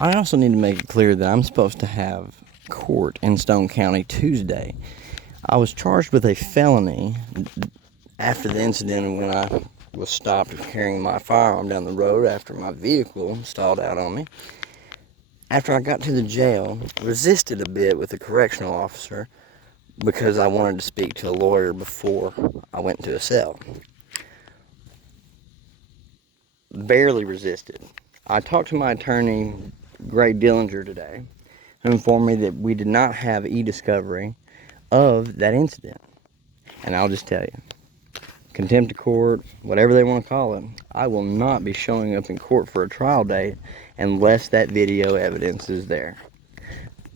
I also need to make it clear that I'm supposed to have court in Stone County Tuesday. I was charged with a felony after the incident when I was stopped carrying my firearm down the road after my vehicle stalled out on me. After I got to the jail, I resisted a bit with the correctional officer because I wanted to speak to a lawyer before I went into a cell. Barely resisted. I talked to my attorney, Gray Dillinger, today, who informed me that we did not have e-discovery of that incident. And I'll just tell you, contempt of court, whatever they want to call it, I will not be showing up in court for a trial date unless that video evidence is there.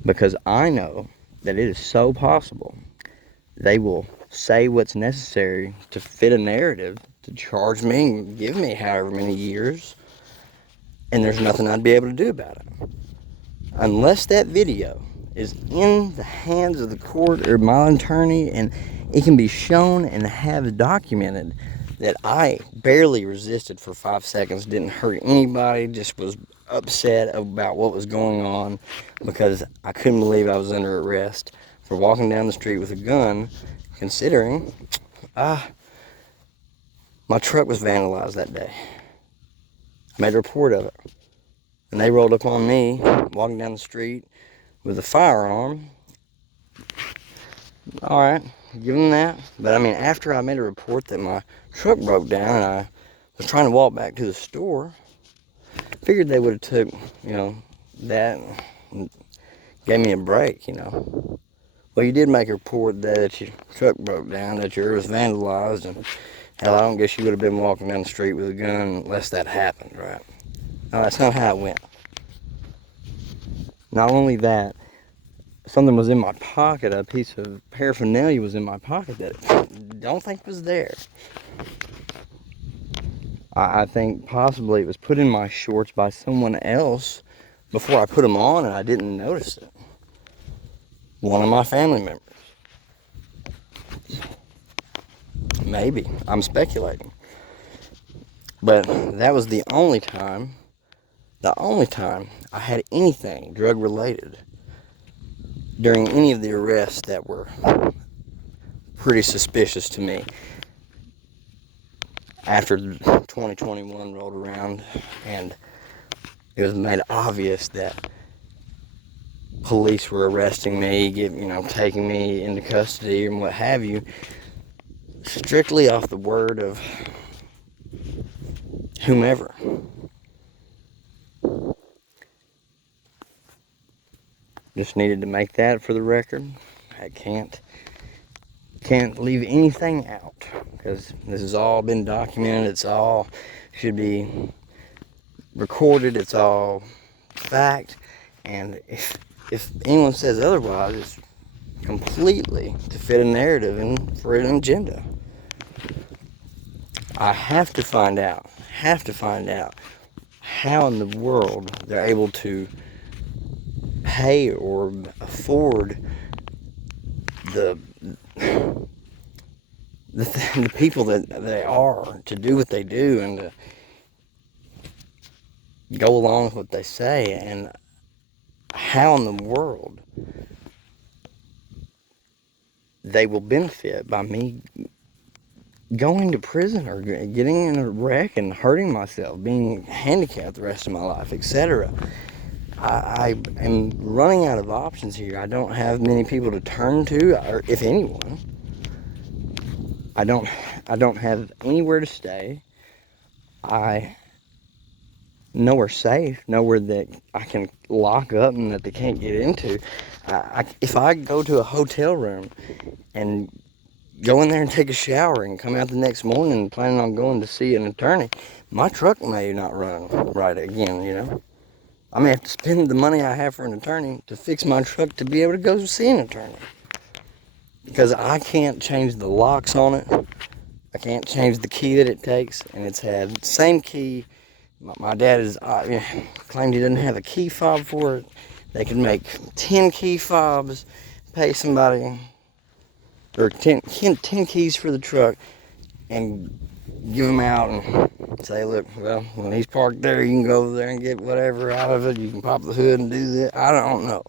Because I know that it is so possible they will say what's necessary to fit a narrative to charge me and give me however many years, and there's nothing I'd be able to do about it. Unless that video is in the hands of the court or my attorney and it can be shown and have documented that I barely resisted for 5 seconds, didn't hurt anybody, just was upset about what was going on because I couldn't believe I was under arrest for walking down the street with a gun, considering my truck was vandalized that day. I made a report of it. And they rolled up on me walking down the street with a firearm. Alright, give them that. But I mean, after I made a report that my truck broke down and I was trying to walk back to the store, figured they would have took, that and gave me a break, Well, you did make a report that your truck broke down, that yours was vandalized, and hell, I don't guess you would have been walking down the street with a gun unless that happened, right? No, that's not how it went. Not only that, something was in my pocket, a piece of paraphernalia was in my pocket that I don't think was there. I think possibly it was put in my shorts by someone else before I put them on and I didn't notice it. One of my family members. Maybe. I'm speculating. But that was the only time I had anything drug related during any of the arrests that were pretty suspicious to me. After 2021 rolled around and it was made obvious that police were arresting me, taking me into custody and what have you, strictly off the word of whomever. Just needed to make that for the record. I can't leave anything out because this has all been documented. It's all should be recorded. It's all fact. And if anyone says otherwise, it's completely to fit a narrative and for an agenda. I have to find out how in the world they're able to pay or afford the people that they are to do what they do and to go along with what they say, and how in the world they will benefit by me going to prison or getting in a wreck and hurting myself, being handicapped the rest of my life, etc. I am running out of options here. I don't have many people to turn to, or if anyone. I don't have anywhere to stay. Nowhere safe, nowhere that I can lock up and that they can't get into. If I go to a hotel room and go in there and take a shower and come out the next morning planning on going to see an attorney, my truck may not run right again, I may have to spend the money I have for an attorney to fix my truck to be able to go see an attorney. Because I can't change the locks on it. I can't change the key that it takes. And it's had the same key. My dad claimed he doesn't have a key fob for it. They could make 10 key fobs, pay somebody, or 10 keys for the truck, and give them out and say, look, well, when he's parked there, you can go over there and get whatever out of it. You can pop the hood and do that. I don't know.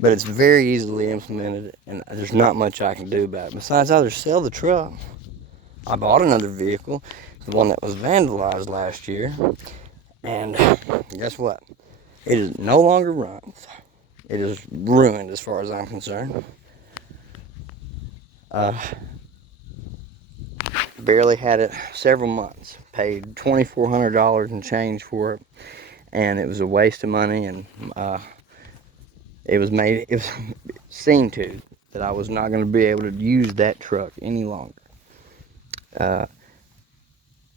But it's very easily implemented, and there's not much I can do about it. Besides, either sell the truck. I bought another vehicle, the one that was vandalized last year, and guess what? It is no longer runs. It is ruined as far as I'm concerned. Barely had it several months. Paid $2,400 and change for it, and it was a waste of money. And it was seen to that I was not going to be able to use that truck any longer.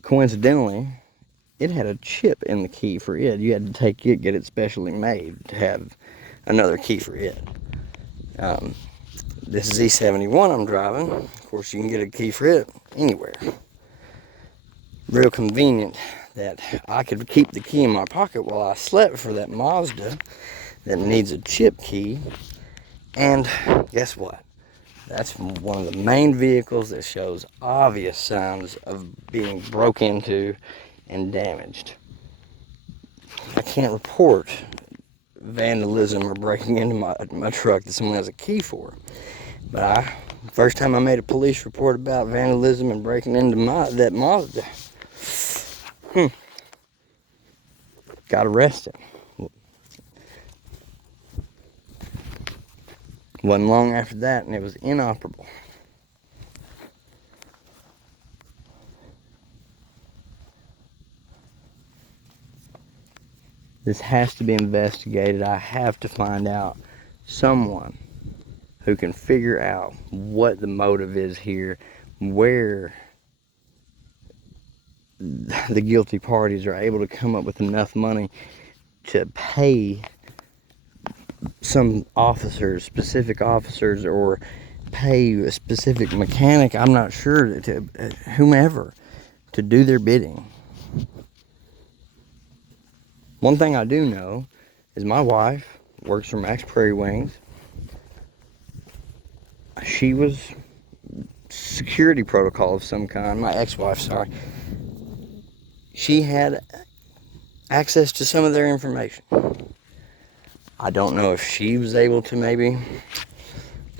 Coincidentally, it had a chip in the key for it. You had to take it, get it specially made to have another key for it. This is E71 I'm driving. Of course, you can get a key for it anywhere. Real convenient that I could keep the key in my pocket while I slept for that Mazda that needs a chip key. And guess what? That's one of the main vehicles that shows obvious signs of being broke into and damaged. I can't report vandalism or breaking into my truck that someone has a key for. But first time I made a police report about vandalism and breaking into that Mazda, got arrested. Wasn't long after that, and it was inoperable. This has to be investigated. I have to find out someone who can figure out what the motive is here, where the guilty parties are able to come up with enough money to pay some officers, specific officers, or pay a specific mechanic, I'm not sure, to whomever, to do their bidding. One thing I do know is my wife works for Max Prairie Wings. She was security protocol of some kind. My ex-wife, sorry. She had access to some of their information. I don't know if she was able to maybe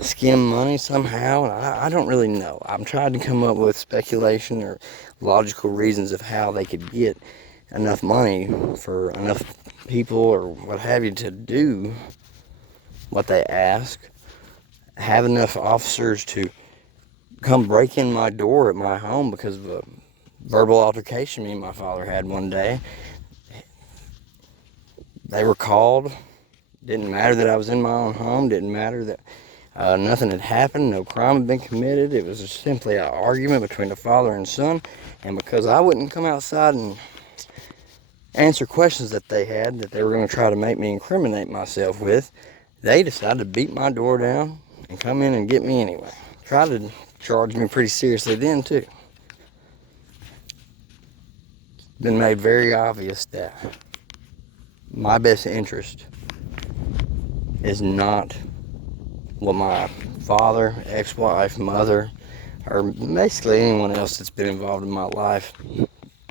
skim money somehow. I don't really know. I'm trying to come up with speculation or logical reasons of how they could get enough money for enough people or what have you to do what they ask. Have enough officers to come break in my door at my home because of a verbal altercation me and my father had one day. They were called. Didn't matter that I was in my own home. Didn't matter that nothing had happened. No crime had been committed. It was just simply an argument between the father and son. And because I wouldn't come outside and answer questions that they had that they were going to try to make me incriminate myself with, they decided to beat my door down and come in and get me anyway. Tried to charge me pretty seriously then too. It's been made very obvious that my best interest is not what my father, ex-wife, mother, or basically anyone else that's been involved in my life,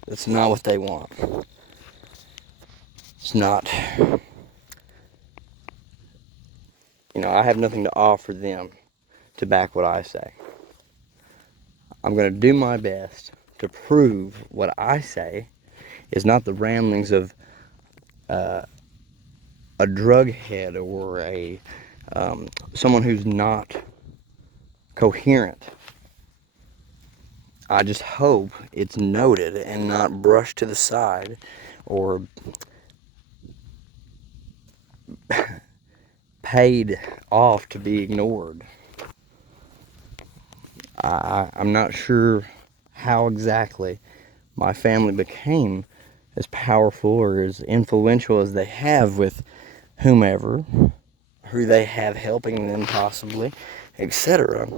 that's not what they want. It's not, I have nothing to offer them to back what I say. I'm going to do my best to prove what I say is not the ramblings of a drug head or a someone who's not coherent. I just hope it's noted and not brushed to the side or paid off to be ignored. I'm not sure how exactly my family became as powerful or as influential as they have with whomever, who they have helping them possibly, etc.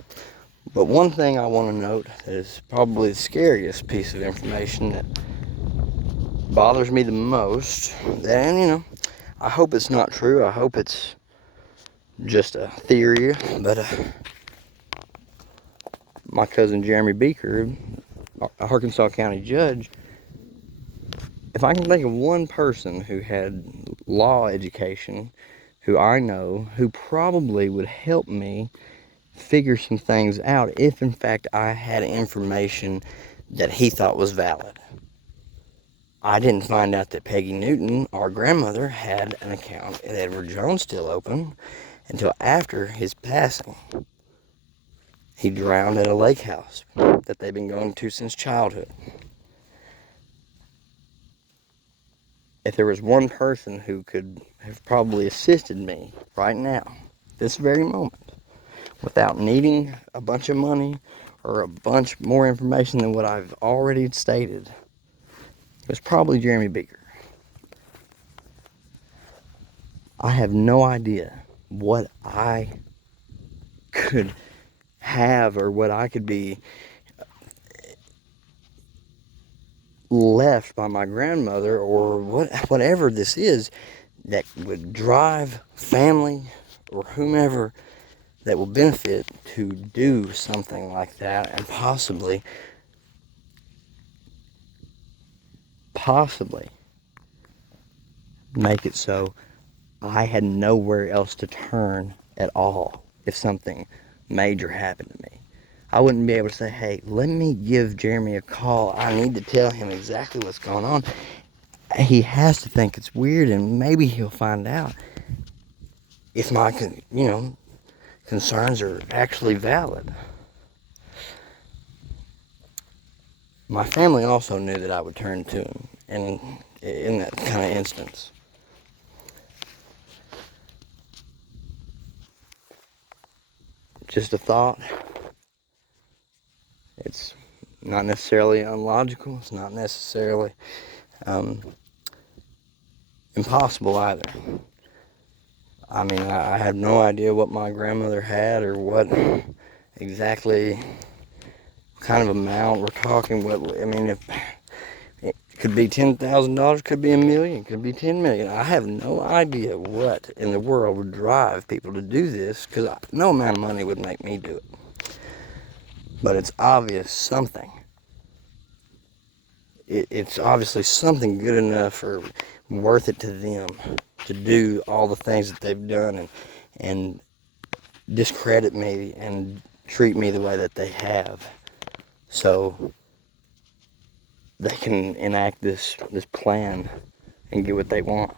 But one thing I want to note that is probably the scariest piece of information that bothers me the most, and I hope it's not true. I hope it's just a theory, but my cousin Jeremy Beaker Arkansas County judge, if I can think of one person who had law education, who I know, who probably would help me figure some things out if in fact I had information that he thought was valid. I didn't find out that Peggy Newton, our grandmother, had an account at Edward Jones still open until after his passing. He drowned at a lake house that they've been going to since childhood. If there was one person who could have probably assisted me right now, this very moment, without needing a bunch of money or a bunch more information than what I've already stated, it was probably Jeremy Beaker. I have no idea what I could have or what I could be left by my grandmother or whatever this is that would drive family or whomever that will benefit to do something like that and possibly make it so I had nowhere else to turn at all if something major happened to me. I wouldn't be able to say, hey, let me give Jeremy a call. I need to tell him exactly what's going on. He has to think it's weird, and maybe he'll find out if my, concerns are actually valid. My family also knew that I would turn to him in that kind of instance. Just a thought. It's not necessarily unlogical. It's not necessarily impossible either. I mean, I have no idea what my grandmother had or what exactly kind of amount we're talking. If it could be $10,000, could be $1 million, could be $10 million. I have no idea what in the world would drive people to do this, because no amount of money would make me do it. But it's obvious something. It's obviously something good enough or worth it to them to do all the things that they've done and discredit me and treat me the way that they have, so they can enact this plan and get what they want.